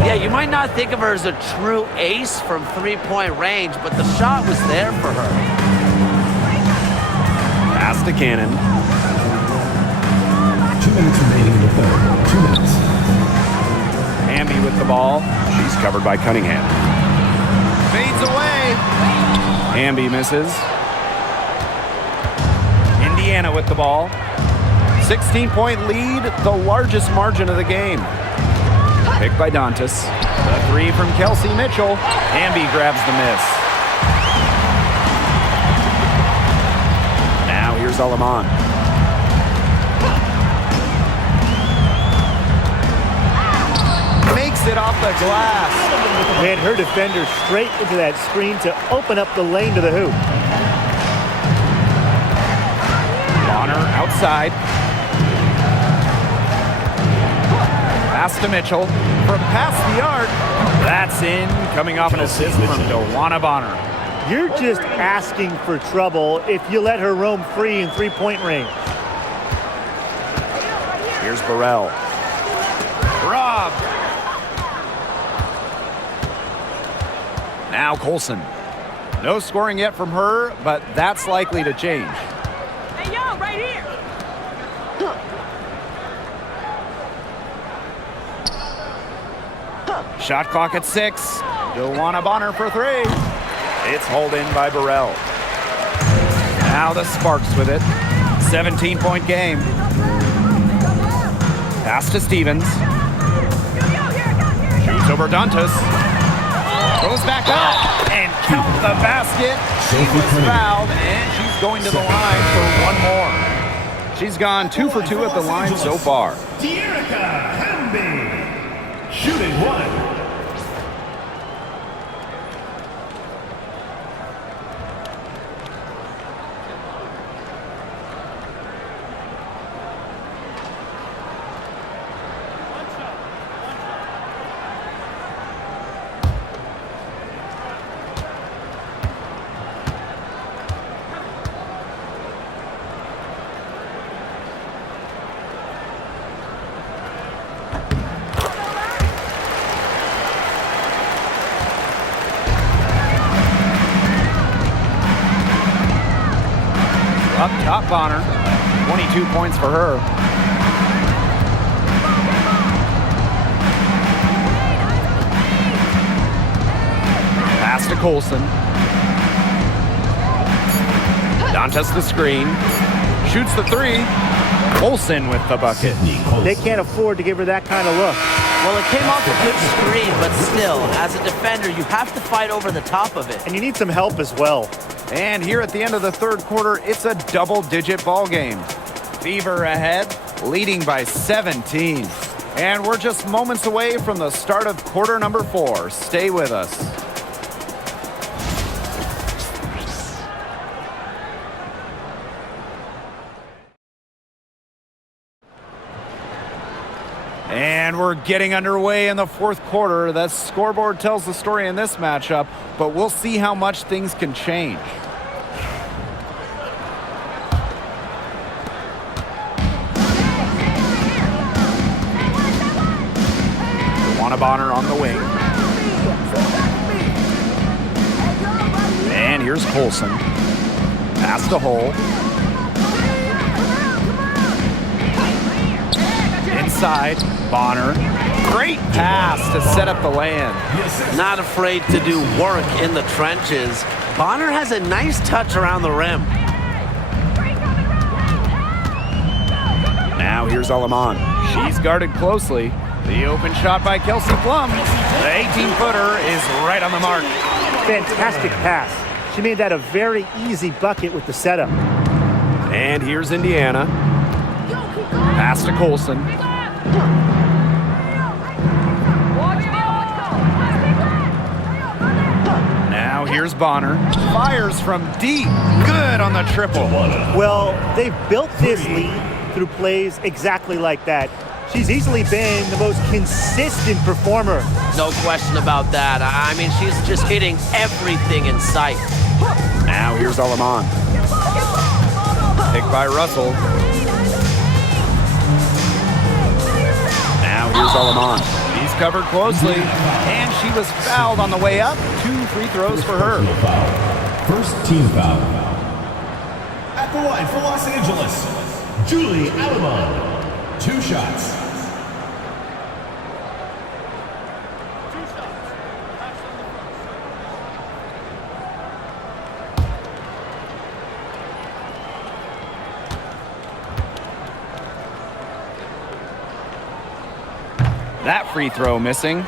Yeah, you might not think of her as a true ace from three-point range, but the shot was there for her. Pass to Cannon. 2 minutes remaining in the third. 2 minutes. Hamby with the ball. She's covered by Cunningham. Fades away. Hamby misses. Indiana with the ball. 16-point lead, the largest margin of the game. Picked by Dantas. The 3 from Kelsey Mitchell. Hamby grabs the miss. Now here's Alaman. Makes it off the glass. Man, her defender straight into that screen to open up the lane to the hoop. Bonner outside. Pass to Mitchell. From past the arc. That's in. Coming off an assist from Dewana Bonner. You're just asking for trouble if you let her roam free in three-point range. Here's Burrell. Robbed. Now Colson. No scoring yet from her, but that's likely to change. Hey, yo, right here. Shot clock at 6. Joanna Bonner for 3. It's hauled in by Burrell. Now the Sparks with it. 17-point game. Pass to Stevens. Shoots over Dantas. Goes back up and count the basket. She was fouled and she's going to the line for one more. She's gone 2 for 2 at the line so far. Tierra Hamby, shooting 1. Up top, Bonner. 22 points for her. Pass to Colson. Dantas the screen. Shoots the 3. Colson with the bucket. They can't afford to give her that kind of look. Well, it came off a good screen, but still, as a defender, you have to fight over the top of it. And you need some help as well. And here at the end of the third quarter, it's a double-digit ball game. Fever ahead, leading by 17. And we're just moments away from the start of quarter number 4. Stay with us. And we're getting underway in the fourth quarter. The scoreboard tells the story in this matchup, but we'll see how much things can change. Joanna Bonner on the wing. And here's Colson. Pass to Hull. Inside, Bonner. Great pass to set up the land. Not afraid to do work in the trenches. Bonner has a nice touch around the rim. Now here's Alaman. She's guarded closely. The open shot by Kelsey Plum. The 18-footer is right on the mark. Fantastic pass. She made that a very easy bucket with the setup. And here's Indiana. Pass to Colson. Now here's Bonner. Fires from deep. Good on the triple. Well, they've built this lead through plays exactly like that. She's easily been the most consistent performer. No question about that. I mean, she's just hitting everything in sight. Now here's Alaman. Picked by Russell. Now here's Alaman. She's covered closely, and she was fouled on the way up. 2 free throws for her. First team foul. At the line for Los Angeles, Julie Alaman. 2 shots. That free throw missing.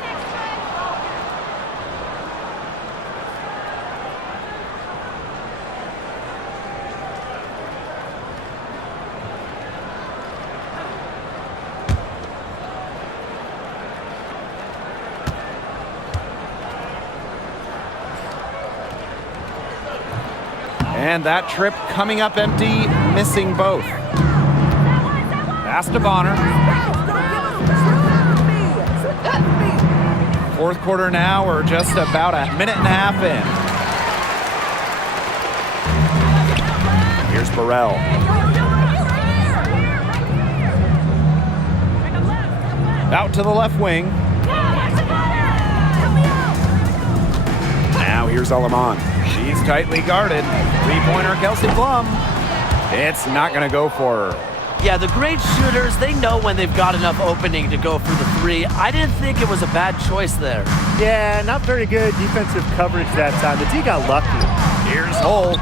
And that trip coming up empty, missing both. Pass to Bonner. Fourth quarter now, we're just about a minute and a half in. Here's Burrell. Out to the left wing. Now here's Alaman. She She's tightly guarded. Three-pointer, Kelsey Plum. It's not going to go for her. Yeah, the great shooters, they know when they've got enough opening to go for the three. I didn't think it was a bad choice there. Yeah, not very good defensive coverage that time. The D got lucky. Here's Hull.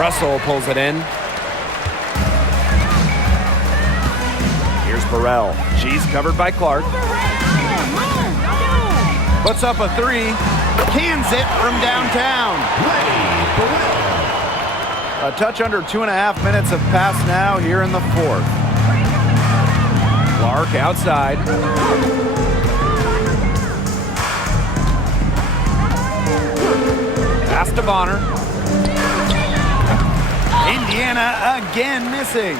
Russell pulls it in. Here's Burrell. She's covered by Clark. Puts up a three. Cans it from downtown. A touch under 2.5 minutes have passed now here in the fourth. Clark outside. Pass to Bonner. Indiana again missing.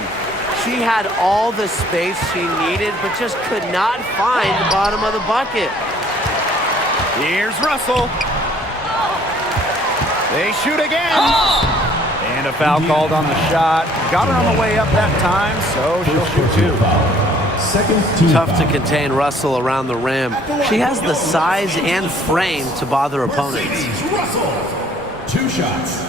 She had all the space she needed, but just could not find the bottom of the bucket. Here's Russell. They shoot again. And a foul called on the shot. Got her on the way up that time, so she'll shoot two. Second team Tough to foul. contain Russell around the rim. She has the size and frame to bother opponents. Mercedes Russell. 2 shots.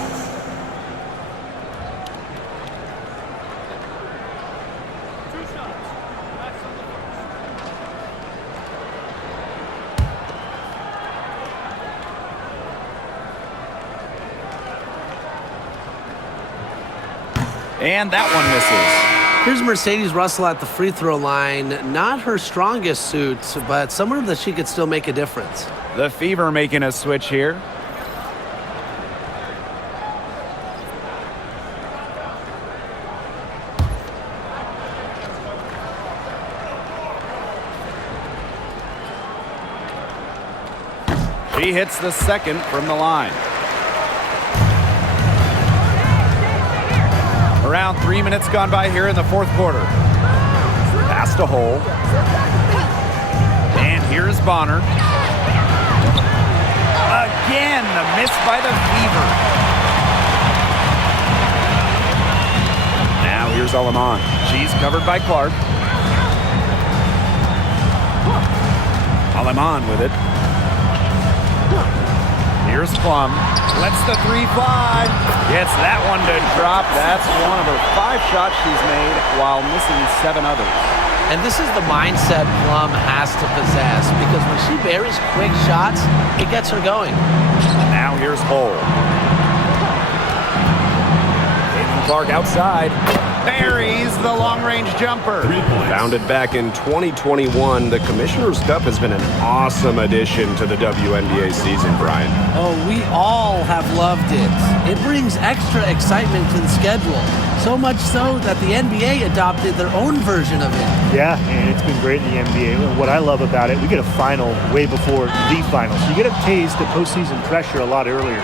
And that one misses. Here's Mercedes Russell at the free throw line. Not her strongest suit, but somewhere that she could still make a difference. The Fever making a switch here. She hits the second from the line. Around 3 minutes gone by here in the fourth quarter. Pass to Hull. And here's Bonner. Again, the miss by the Fever. Now here's Aleman. She's covered by Clark. Aleman with it. Here's Plum. Lets the three fly. Gets that one to drop. That's one of her 5 shots she's made while missing 7 others. And this is the mindset Plum has to possess, because when she buries quick shots, it gets her going. Now here's Hull. Caitlin Clark outside. Buries the long-range jumper. 3 points. Founded back in 2021, the Commissioner's Cup has been an awesome addition to the WNBA season, Brian. Oh, we all have loved it. It brings extra excitement to the schedule. So much so that the NBA adopted their own version of it. Yeah, and it's been great in the NBA. And what I love about it, we get a final way before the final. So you get a taste of postseason pressure a lot earlier.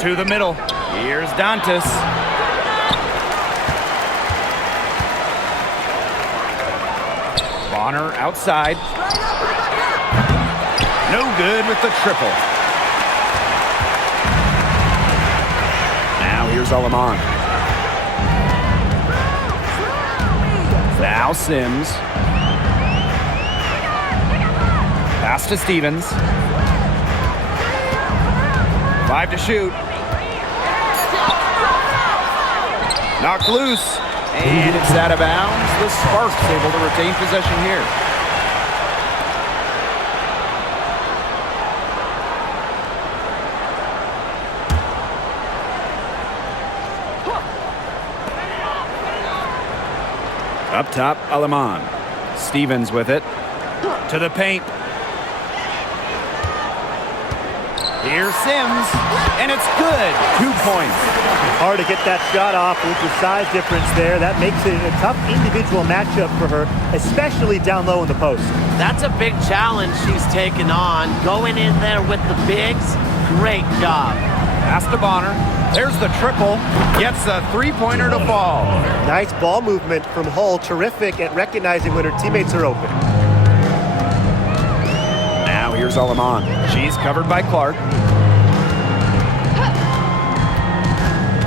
To the middle. Here's Dantas. Bonner outside. No good with the triple. Now here's Aleman. Now Sims. Pass to Stevens. 5 to shoot. Knocked loose. And it's out of bounds. The Sparks able to retain possession here. Up top, Aleman. Stevens with it. To the paint. Here's Sims. And it's good. 2 points. Hard to get that shot off with the size difference there. That makes it a tough individual matchup for her, especially down low in the post. That's a big challenge she's taken on. Going in there with the bigs, great job. Pass to Bonner. There's the triple. Gets a three-pointer to fall. Nice ball movement from Hull. Terrific at recognizing when her teammates are open. Now here's Aleman. She's covered by Clark.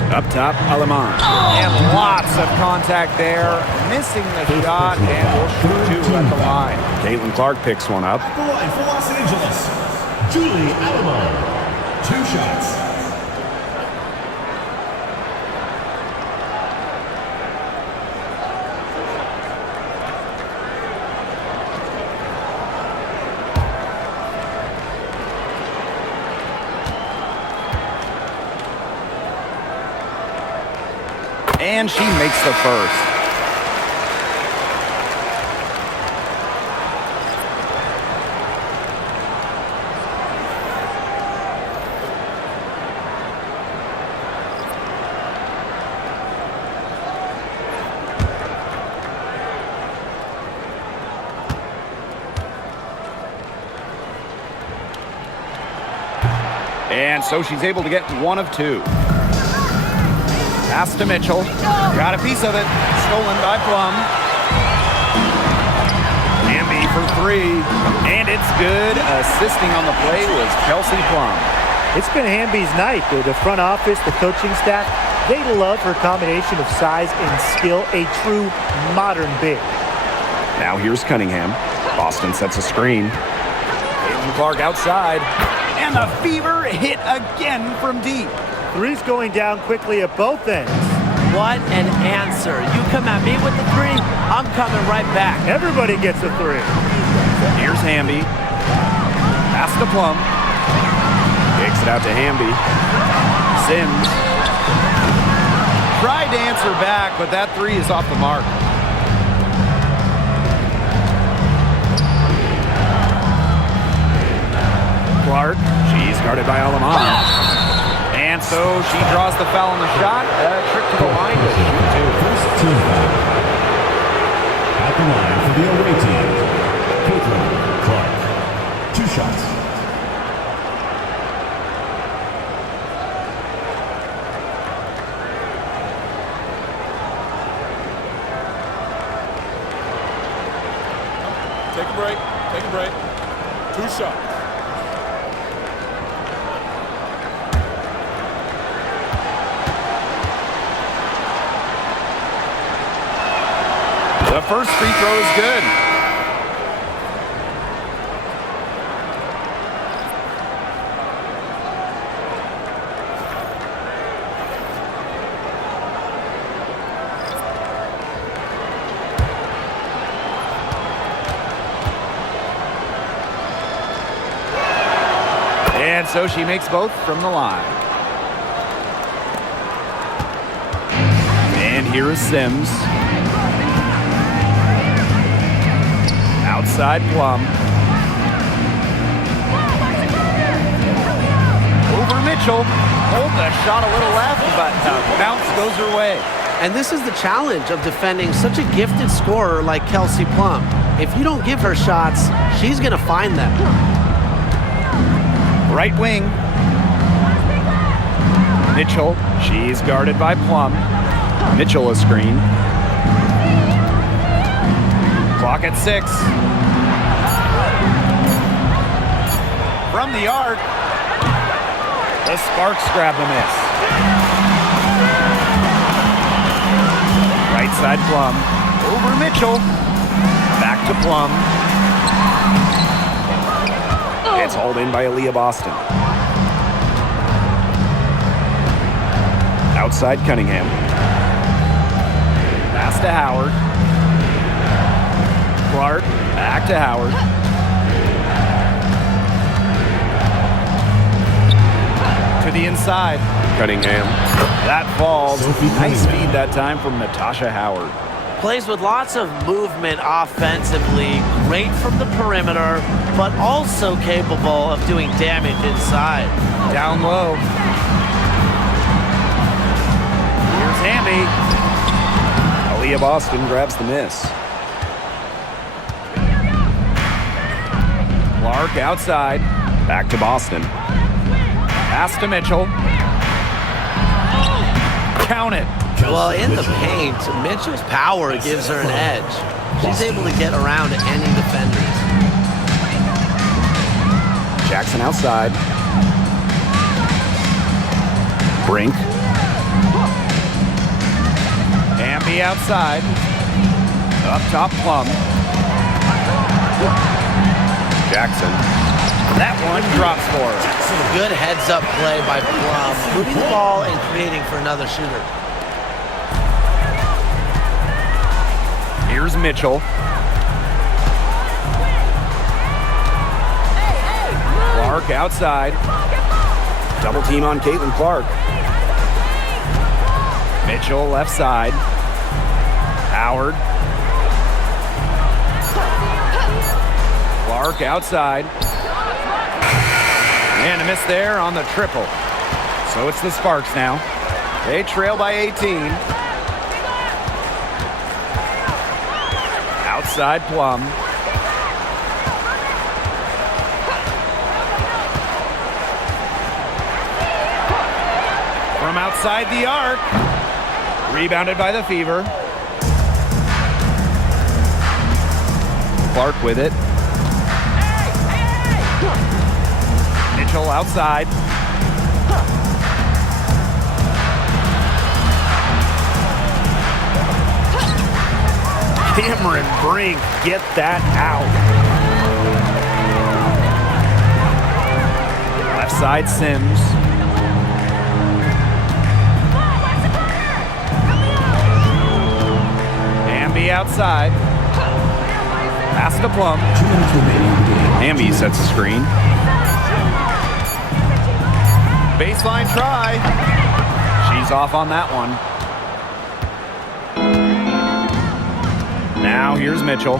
Up top, Aleman. And lots of contact there. Missing the shot, and will shoot 2 at the line. Caitlin Clark picks one up. At the line for Los Angeles, Julie Alamo. 2 shots. And she makes the first. And so she's able to get 1 of 2. Pass to Mitchell. Got a piece of it. Stolen by Plum. Hamby for 3. And it's good. Assisting on the play was Kelsey Plum. It's been Hamby's night. The front office, the coaching staff, they love her combination of size and skill. A true modern big. Now here's Cunningham. Boston sets a screen. Caitlin Clark outside. And the fever hit again from deep. 3's going down quickly at both ends. What an answer. You come at me with the 3, I'm coming right back. Everybody gets a 3. Here's Hamby. Pass to Plum. Takes it out to Hamby. Sims. Tried to answer back, but that 3 is off the mark. Clark. She's guarded by Alaman. And so she draws the foul on the shot. Trick to the line to shoot 2. First team foul. At the line for the away team, Caitlin Clark. 2 shots. Take a break. Take a break. 2 shots. The first free throw is good. And so she makes both from the line. And here is Sims. Outside Plum. Over Mitchell. Hold the shot a little left, but bounce goes her way. And this is the challenge of defending such a gifted scorer like Kelsey Plum. If you don't give her shots, she's going to find them. Right wing. Mitchell. She's guarded by Plum. Mitchell a screen. Clock at 6. From the arc. The Sparks grab the miss. Right side Plum. Over Mitchell. Back to Plum. It's hauled in by Aaliyah Boston. Outside Cunningham. Pass to Howard. Clark, back to Howard. To the inside. Cunningham. That falls. Nice feed that time from Natasha Howard. Plays with lots of movement offensively, great from the perimeter, but also capable of doing damage inside. Down low. Here's Hamby. Aaliyah Boston grabs the miss. Clark outside. Back to Boston. Pass to Mitchell. Count it. Well, in the paint, Mitchell's power gives her an edge. She's able to get around any defenders. Jackson outside. Brink. Hamby outside. Up top Plum. Jackson. That one drops for her. Good heads-up play by Plum, moving the ball and creating for another shooter. Here's Mitchell. Clark outside. Double team on Caitlin Clark. Mitchell left side. Howard. Clark outside. And a miss there on the triple. So it's the Sparks now. They trail by 18. Outside Plum. From outside the arc. Rebounded by the Fever. Clark with it. Mitchell outside. Cameron Brink, get that out. Left side Sims. Hamby outside. Pass to Plum. Hamby sets the screen. Baseline try. She's off on that one. Now here's Mitchell.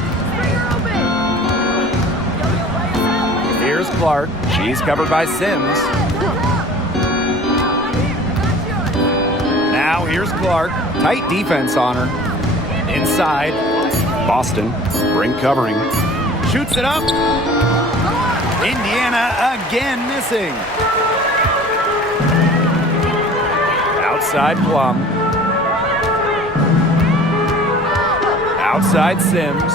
Here's Clark. She's covered by Sims. Now here's Clark. Tight defense on her. Inside. Boston. Brink covering. Shoots it up. Indiana again missing. Outside Plum. Outside Sims.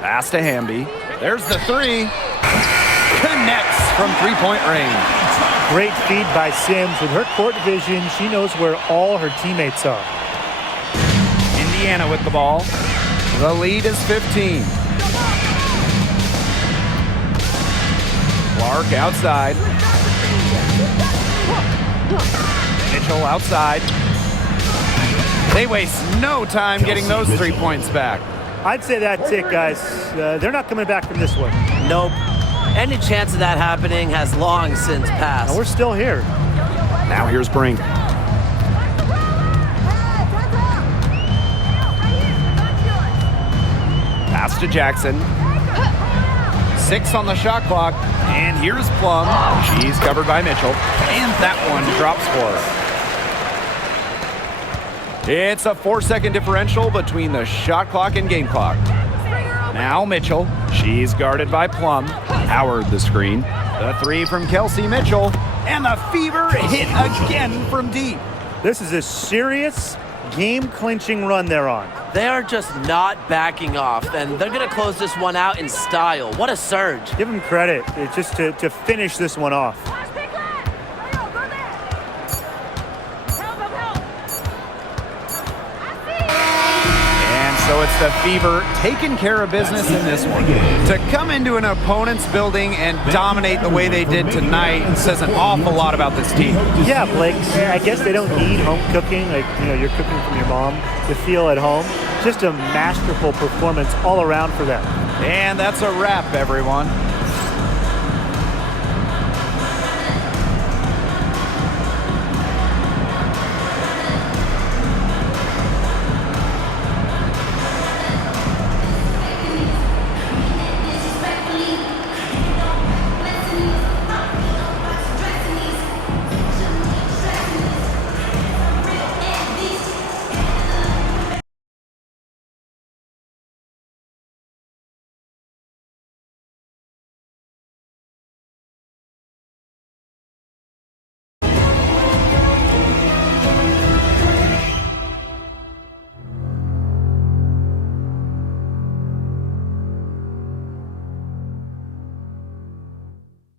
Pass to Hamby. There's the three. Connects from three-point range. Great feed by Sims. With her court vision, she knows where all her teammates are. Indiana with the ball. The lead is 15. Clark outside. Mitchell outside. They waste no time getting those 3 points back. I'd say that's it, guys. They're not coming back from this one. Nope. Any chance of that happening has long since passed. And we're still here. Now here's Brink. Pass to Jackson. 6 on the shot clock. And here's Plum. She's covered by Mitchell. And that one drops for her. It's a 4-second differential between the shot clock and game clock. Now Mitchell. She's guarded by Plum. Howard the screen. The three from Kelsey Mitchell. And the Fever hit again from deep. This is a serious game-clinching run they're on. They are just not backing off, and they're going to close this one out in style. What a surge. Give them credit. It's just to finish this one off. So it's the Fever taking care of business in this one. To come into an opponent's building and dominate the way they did tonight says an awful lot about this team. Yeah, Blake, I guess they don't need home cooking, like, you're cooking from your mom, to feel at home. Just a masterful performance all around for them. And that's a wrap, everyone.